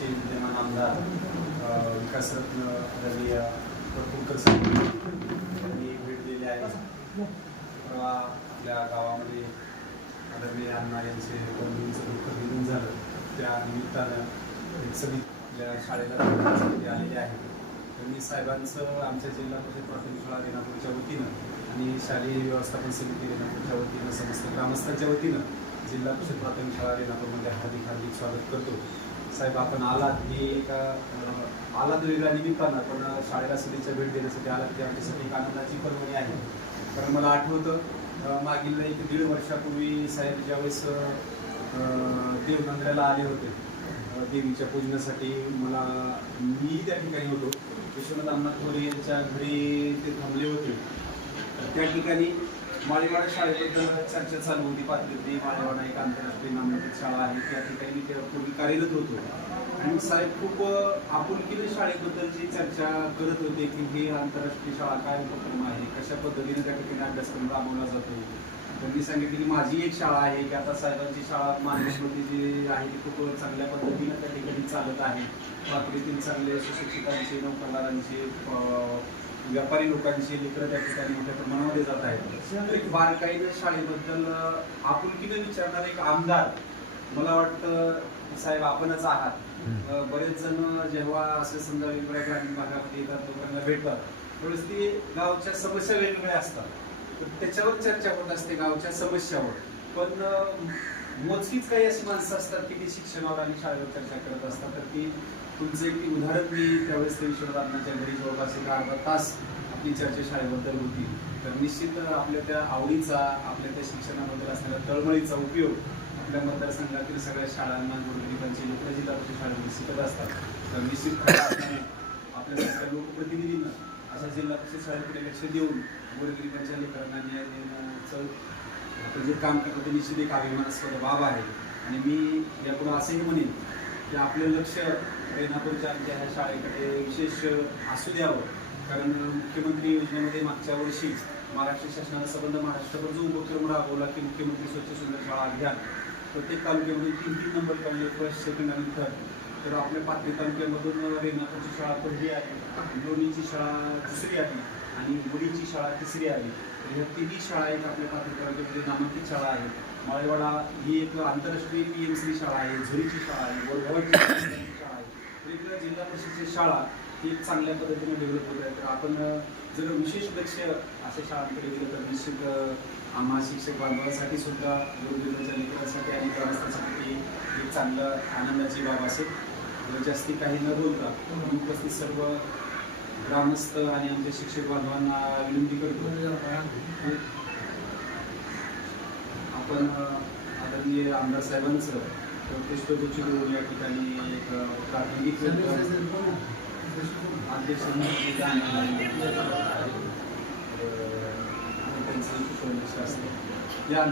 आजचे विद्यमान आमदार विकासरत्न रवी प्रफुल्कर साहेब यांनी भेट दिली आहे. परवा आपल्या गावामध्ये आदरणीय अण्णा यांचे बंधूंचं दुःख निधन झालं. त्या निमित्तानं एक समिती ज्या शाळेला आलेली आहे. त्यांनी मी साहेबांचं आमच्या जिल्हा परिषद प्राथमिक शाळा रेणापूरच्या वतीनं आणि शालेय व्यवस्थापन समिती रेणापूरच्या वतीनं समस्त ग्रामस्थांच्या वतीनं जिल्हा परिषद प्राथमिक शाळा रेणापूरमध्ये हार्दिक हार्दिक स्वागत करतो. साहेब आपण आलात. मी एका आलात वेगळ्या निमित्तानं पण शाळेला सदिच्छा भेट देण्यासाठी आलात ती आमच्यासाठी एक आनंदाची पर्वणी आहे. कारण मला आठवतं मागील एक दीड वर्षापूर्वी साहेब ज्यावेळेस अं, देवनंद्र्याला आले होते देवीच्या पूजनासाठी मला मी त्या ठिकाणी होतो. विश्वनाथ अण्णा थोरे यांच्या घरी ते थांबले होते. तर त्या ठिकाणी माळेवाडा शाळेबद्दल चर्चा चालू होती पात्रते होती एक आंतरराष्ट्रीय नामांकित शाळा आहे. त्या ठिकाणी मी त्या पूर्वी कार्यरत होतो. आणि साहेब खूप आपुलकीने शाळेबद्दलची चर्चा करत होते की हे आंतरराष्ट्रीय शाळा काय उपक्रम आहे कशा पद्धतीने त्या ठिकाणी अभ्यासक्रम राबवला जातो. तर मी सांगितलं की माझी एक शाळा आहे की आता साहेबांची शाळा मानवस्मृती जी आहे ती खूप चांगल्या पद्धतीने त्या ठिकाणी चालत आहे. पातळीतील चांगले सुशिक्षितांचे नोकरदारांचे व्यापारी लोकांची लेकरं त्या ठिकाणी मोठ्या प्रमाणामध्ये जात आहेत. तर एक बारकाईनं शाळेबद्दल अं, आपुलकीनं विचारणारे एक आमदार मला वाटतं साहेब आपणच आहात. बरेच जण जेव्हा असे समजा वेगवेगळ्या ग्रामीण भागामध्ये येतात लोकांना भेटतात त्यावेळेस ती गावच्या समस्या वेगवेगळ्या असतात. तर त्याच्यावर चर्चा होत असते गावच्या समस्यावर. पण मोजकीच काही अशी माणसं असतात की ती शिक्षणावर आणि शाळेवर चर्चा करत असतात. तर ती तुमचं एक उदाहरण मी त्यावेळेस ते विश्वनाथांच्या घरी जवळपास एक अर्धा तास आपली चर्चा शाळेबद्दल होती. तर निश्चित आपल्या त्या आवडीचा आपल्या त्या शिक्षणाबद्दल असणाऱ्या तळमळीचा उपयोग आपल्या मतदारसंघातील सगळ्या शाळांना गोरगरिबांची लोक जिल्हा परिषद शाळेमध्ये शिकत असतात. तर निश्चित आपल्या सगळ्या लोकप्रतिनिधींना अशा जिल्हा परिषद शाळेकडे लक्ष देऊन गोरगरिबांच्या लेकरांना न्याय देण्याचं जे काम करतात ते निश्चित एक अभिमानास्पद बाब आहे. आणि मी यापुढे असंही म्हणेन की आपलं लक्ष रेणापूरच्या आमच्या ह्या शाळेकडे विशेष असू द्यावं. कारण मुख्यमंत्री योजनेमध्ये मागच्या वर्षी महाराष्ट्र शासनाचा संबंध महाराष्ट्रभर जो उपक्रम राबवला की मुख्यमंत्री स्वच्छ सुंदर शाळा अभियान प्रत्येक तालुक्यामध्ये तीन तीन नंबर काढले फर्स्ट सेकंड आणि थर्ड तर आपल्या पाथरी तालुक्यामधून रेणापूरची शाळा पहिली आहे. लोणीची शाळा दुसरी आहे. आणि मुलींची शाळा तिसरी आहे तर ह्या तिन्ही शाळा एक आपल्या तालुक्यामध्ये नामांकित शाळा आहे माळेवाडा ही एक आंतरराष्ट्रीय पी एम सी शाळा आहे झुरीची शाळा आहे वडगावची शाळा आहे वेगवेगळ्या जिल्हा परिषदेची शाळा ही एक चांगल्या पद्धतीने डेव्हलप होत आहे. तर आपण जर विशेष लक्ष अशा शाळांकडे दिलं तर निश्चित आम्हा शिक्षक बांधवांसाठी सुद्धा योग्य लेकरांसाठी आणि ग्रामस्थांसाठी एक चांगलं आनंदाची बाब असेल. जास्ती काही न बोलता मी उपस्थित सर्व ग्रामस्थ आणि आमच्या शिक्षक बांधवांना विनंती करतो. आपण आदरणीय आमदार साहेबांचं पुष्पगुच्छ देऊन या ठिकाणी एक प्राथमिक अध्यक्ष त्यांचं पुष्पगुच्छ असतं या.